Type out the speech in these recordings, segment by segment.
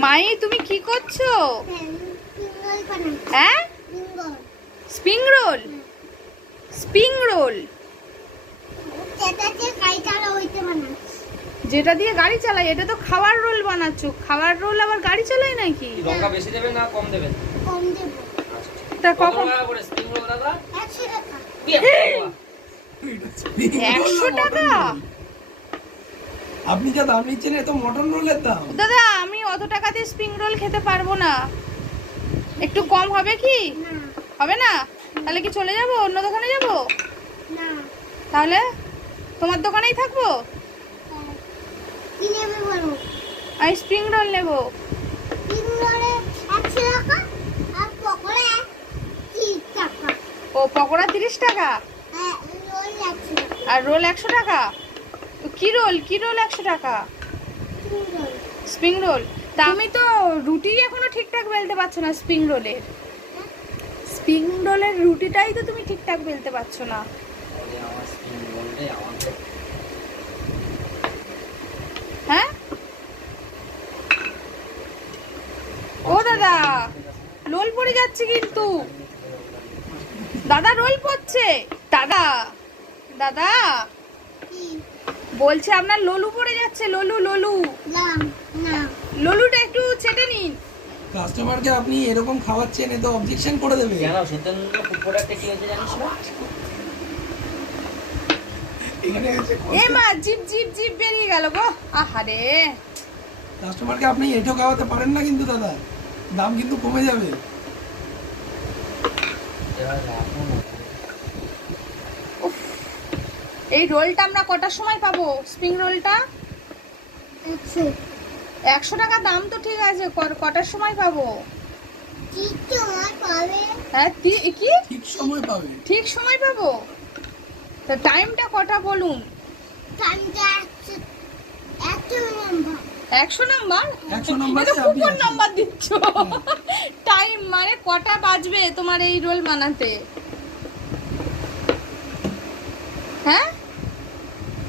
মাই তুমি কি করছো? হ্যাঁ, স্প্রিং রোল। স্প্রিং রোল যেটা দিয়ে গাড়ি চালায়, এটা তো খাওয়ার রোল বানাচ্ছো। খাওয়ার রোল আবার গাড়ি চালায় নাকি? লঙ্কা বেশি দেবে না কম দেবেন? কম দেব। তা কখন? 100 টাকা করে স্প্রিং রোল দাদা। 100 টাকা। 100 টাকা? আপনি যা দাম নিচ্ছেন এত মটন রোলের দাম। দাদা আমি অত টাকা দিয়ে স্প্রিং রোল খেতে পারবো না, একটু কম হবে কি? না হবে না? তাহলে কি চলে যাব, অন্য দোকানে যাব? না। তাহলে তোমার দোকানেই থাকবো। কি নেবে বলো? আমি স্প্রিং রোল নেবো। স্প্রিং রোলে 100 টাকা আর পকোড়া 30 টাকা। ও পকোড়া 30 টাকা হ্যাঁ, রোল 100 টাকা। আর রোল 100 টাকা? তো কি রোল 100 টাকা? Spring roll. Spring roll. তা আমি তো রুটি এখনো ঠিকঠাক বেলতে পারছো না স্প্রিং রোলের। স্প্রিং রোলের রুটিটাই তো তুমি ঠিকঠাক বেলতে পারছো না। আরে আমার স্প্রিং রোলটাই আমাদের। হ্যাঁ ও দাদা, রোল পড়ে যাচ্ছে কিন্তু। দাদা রোল পড়ছে। দাদা দাদা কি? বলছে আপনার ললু পড়ে যাচ্ছে। ললু ললু না না। ললুটা একটু ছেটে নিন। কাস্টমারকে আপনি এরকম খাওয়াচ্ছেন, এ তো অবজেকশন করে দেবে। কেন সত্যেন্দ্র ফুড প্রোডাক্টে কি হয়েছে জানিস না? এখানে এসে এ মা জিপ জিপ জিপ বেরিয়ে গেল গো। আহারে, কাস্টমারকে আপনি এটাও খাওয়াতে পারেন না কিন্তু দাদা, দাম কিন্তু কমে যাবে। এবার রাখুন। এই রোলটা আমরা কটার সময় পাবো? স্প্রিং রোলটা 100। 100 টাকা দাম তো ঠিক আছে, কটার সময় পাবো? কি সময় পাবে? হ্যাঁ কি ঠিক সময় পাবে। ঠিক সময় পাবো? তা টাইমটা কটা বলুন? টাইমটা 100 নম্বর। 100 নাম্বার? 100 নাম্বারে এটা আপনি কুপন আছেন। নাম্বার দিচ্ছ। টাইম মানে কটা বাজবে তোমার এই রোল বানাতে? হ্যাঁ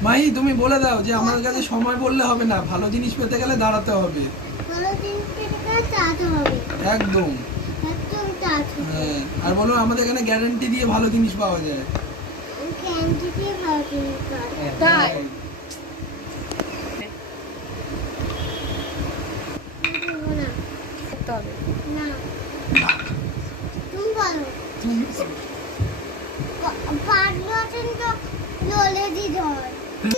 মাহি তুমি বলে দাও যে আমার কাছে সময় বললে হবে না, ভালো জিনিস পেতে গেলে দাঁড়াতে হবে। ভালো জিনিস পেতে গেলে চালাতে হবে। একদম। একদম চালাতে হবে। হ্যাঁ, আর বলো আমাদের এখানে গ্যারান্টি দিয়ে ভালো জিনিস পাওয়া যায়। ক্যান্ডি দিয়ে ভালো জিনিস পাবে। তাই? দেবো না। করতে হবে। না। তুমি বলো। তুমি 5 বছর তো ললে দিতে হয়।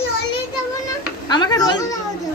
ললে দেবো না। আমাকে রোল বলো।